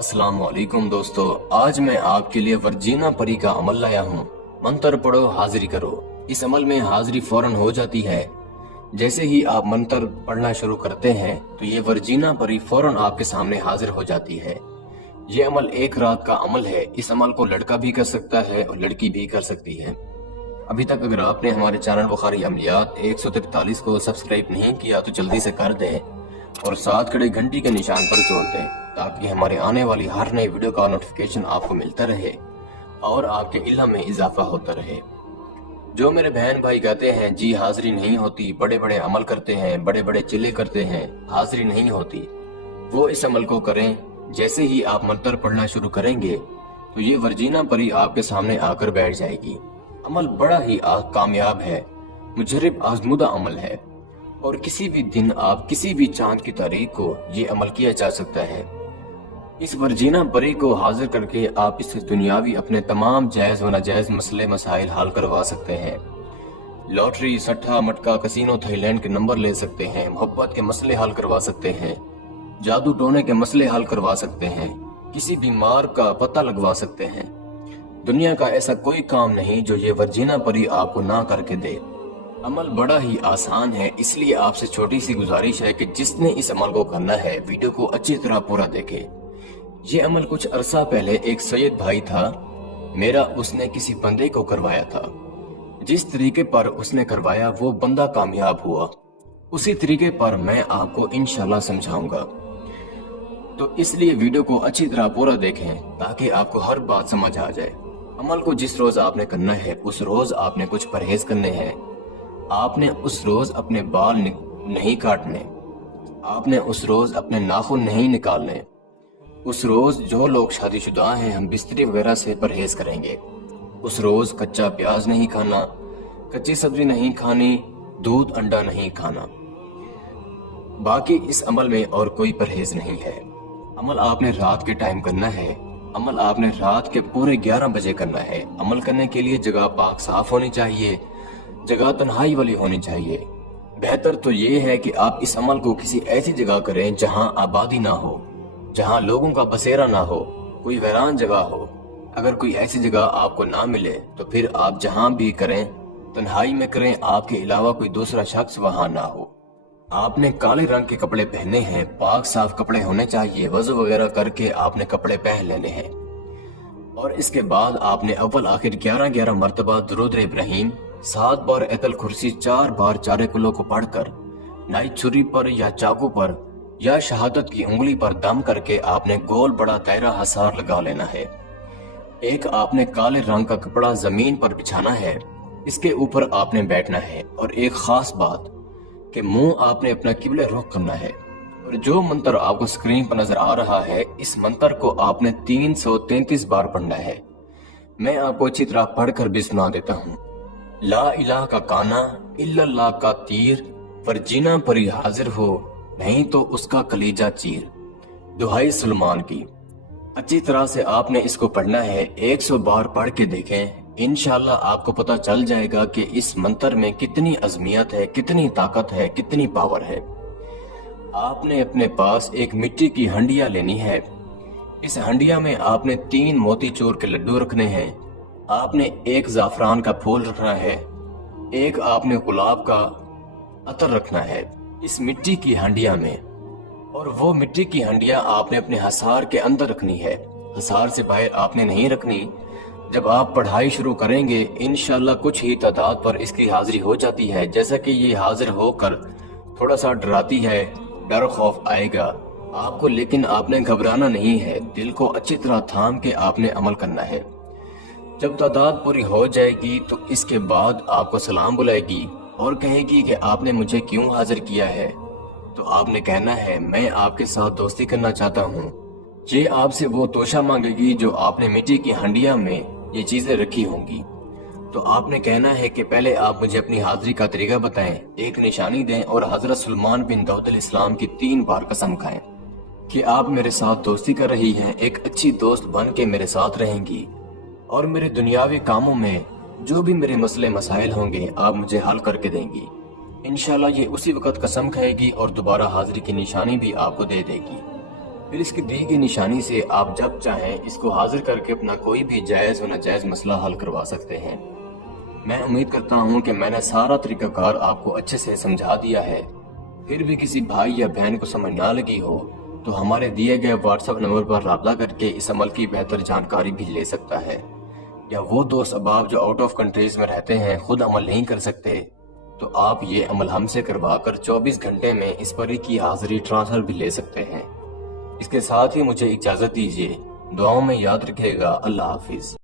अस्सलाम वालेकुम दोस्तों, आज मैं आपके लिए वर्जीना परी का अमल लाया हूँ। मंत्र पढ़ो, हाजिरी करो। इस अमल में हाजिरी फौरन हो जाती है। जैसे ही आप मंत्र पढ़ना शुरू करते हैं तो ये वर्जीना परी फौरन आपके सामने हाजिर हो जाती है। ये अमल एक रात का अमल है। इस अमल को लड़का भी कर सकता है और लड़की भी कर सकती है। अभी तक अगर आपने हमारे चैनल बुखारी अमलियात 143 को सब्सक्राइब नहीं किया तो जल्दी से कर दें और साथ खड़े घंटी के निशान पर जोड़ दें ताकि हमारे आने वाली हर नई वीडियो का नोटिफिकेशन आपको मिलता रहे और आपके इल्म में इजाफा होता रहे। जो मेरे बहन भाई कहते हैं जी हाजिरी नहीं होती, बड़े बड़े अमल करते हैं, बड़े बड़े चिल्ले करते हैं, हाजिरी नहीं होती, वो इस अमल को करें। जैसे ही आप मंत्र पढ़ना शुरू करेंगे तो ये वर्जीना परी आपके सामने आकर बैठ जाएगी। अमल बड़ा ही कामयाब है, मुजर्रब आजमुदा अमल है और किसी भी दिन आप किसी भी चांद की तारीख को ये अमल किया जा सकता है। इस वर्जीना परी को हाजिर करके आप इस दुनियावी अपने तमाम जायज व नाजायज मसले मसाइल हल करवा सकते हैं। लॉटरी, सट्टा, मटका, कसीनो, थाईलैंड के नंबर ले सकते हैं, मोहब्बत के मसले हल करवा सकते हैं, जादू टोने के मसले हल करवा सकते हैं, किसी बीमार का पता लगवा सकते हैं। दुनिया का ऐसा कोई काम नहीं जो ये वर्जीना परी आपको ना करके दे। अमल बड़ा ही आसान है, इसलिए आपसे छोटी सी गुजारिश है कि जिसने इस अमल को करना है वीडियो को अच्छी तरह पूरा देखे। ये अमल कुछ अरसा पहले एक सैयद भाई था मेरा, उसने किसी बंदे को करवाया था। जिस तरीके पर उसने करवाया वो बंदा कामयाब हुआ, उसी तरीके पर मैं आपको इंशाल्लाह समझाऊंगा। तो इसलिए वीडियो को अच्छी तरह पूरा देखें ताकि आपको हर बात समझ आ जाए। अमल को जिस रोज आपने करना है उस रोज आपने कुछ परहेज करने हैं। आपने उस रोज अपने बाल नहीं काटने, आपने उस रोज अपने नाखून नहीं निकालने। उस रोज जो लोग शादीशुदा हैं हम बिस्तरी वगैरह से परहेज करेंगे। उस रोज कच्चा प्याज नहीं खाना, कच्ची सब्जी नहीं खानी, दूध अंडा नहीं खाना। बाकी इस अमल में और कोई परहेज नहीं है। अमल आपने रात के टाइम करना है। अमल आपने रात के पूरे 11 बजे करना है। अमल करने के लिए जगह पाक साफ होनी चाहिए, जगह तन्हाई वाली होनी चाहिए। बेहतर तो ये है कि आप इस अमल को किसी ऐसी जगह करें जहां आबादी ना हो, जहां लोगों का बसेरा ना हो, कोई वीरान जगह हो। अगर कोई ऐसी जगह आपको ना मिले तो फिर आप जहां भी करें तन्हाई में करें, आपके अलावा कोई दूसरा शख्स वहां ना हो। आपने काले रंग के कपड़े पहने हैं, पाक साफ कपड़े होने चाहिए। वजू वगैरह करके आपने कपड़े पहन लेने हैं और इसके बाद आपने अव्वल आखिर 11 मरतबा दुरूद इब्राहिम, 7 बार एतल कुर्सी, 4 बार चारे कुलों को पढ़कर नाई छुरी पर या चाकू पर या शहादत की उंगली पर दम करके आपने गोल बड़ा दायरा हसार लगा लेना है। एक आपने काले रंग का कपड़ा जमीन पर बिछाना है, इसके ऊपर आपने बैठना है और एक खास बात कि मुंह आपने अपना किबले रुख करना है। और जो मंत्र आपको स्क्रीन पर नजर आ रहा है इस मंत्र को आपने 333 बार पढ़ना है। मैं आपको अच्छी तरह पढ़कर भी सुना देता हूँ। ला इलाह का काना, इल्लल्लाह का तीर, वर्जीना परी हाजिर हो, नहीं तो उसका कलीजा चीर। दुहाई सुलेमान की। अच्छी तरह से आपने इसको पढ़ना है। 100 बार पढ़ के देखें, इंशाल्लाह आपको पता चल जाएगा कि इस मंत्र में कितनी अज़मियत है, कितनी ताकत है, कितनी पावर है। आपने अपने पास एक मिट्टी की हंडिया लेनी है। इस हंडिया में आपने 3 मोतीचूर के लड्डू रखने हैं। आपने एक जाफरान का फूल रखना है, एक आपने गुलाब का अतर रखना है इस मिट्टी की हंडिया में। और वो मिट्टी की हंडिया आपने अपने हसार के अंदर रखनी है, हसार से बाहर आपने नहीं रखनी। जब आप पढ़ाई शुरू करेंगे इंशाल्लाह कुछ ही तादाद पर इसकी हाजिरी हो जाती है। जैसा कि ये हाजिर होकर थोड़ा सा डराती है, डर खौफ आएगा आपको, लेकिन आपने घबराना नहीं है। दिल को अच्छी तरह थाम के आपने अमल करना है। जब तादाद पूरी हो जाएगी तो इसके बाद आपको सलाम बुलाएगी और कहेगी कि आपने मुझे क्यों हाजिर किया है। तो आपने कहना है मैं आपके साथ दोस्ती करना चाहता हूँ। ये आपसे वो तोशा मांगेगी जो आपने मिट्टी की हंडिया में ये चीजें रखी होंगी। तो आपने कहना है कि पहले आप मुझे अपनी हाजिरी का तरीका बताएं, एक निशानी दें और हजरत सुलेमान बिन दाऊद अलैहिस्सलाम की 3 बार कसम खाएं कि आप मेरे साथ दोस्ती कर रही हैं, एक अच्छी दोस्त बन के मेरे साथ रहेंगी और मेरे दुनियावी कामों में जो भी मेरे मसले मसाइल होंगे आप मुझे हल करके देंगी। इंशाल्लाह ये उसी वक्त कसम खाएगी और दोबारा हाजिरी की निशानी भी आपको दे देगी। پھر اس کی دی گئی نشانی سے آپ جب چاہیں اس کو حاضر کر کے اپنا کوئی بھی جائز و ناجائز مسئلہ حل کروا سکتے ہیں۔ میں امید کرتا ہوں کہ میں نے سارا طریقہ کار آپ کو اچھے سے سمجھا دیا ہے۔ پھر بھی کسی بھائی یا بہن کو سمجھ نہ لگی ہو تو ہمارے دیے گئے واٹس ایپ نمبر پر رابطہ کر کے اس عمل کی بہتر جانکاری بھی لے سکتا ہے۔ یا وہ دوست احباب جو آؤٹ آف کنٹریز میں رہتے ہیں خود عمل نہیں کر سکتے تو آپ یہ عمل ہم سے کروا کر 24 گھنٹے میں اس پری کی حاضری ٹرانسفر بھی لے سکتے ہیں۔ اس کے ساتھ ہی مجھے اجازت دیجیے، دعاؤں میں یاد رکھے گا۔ اللہ حافظ۔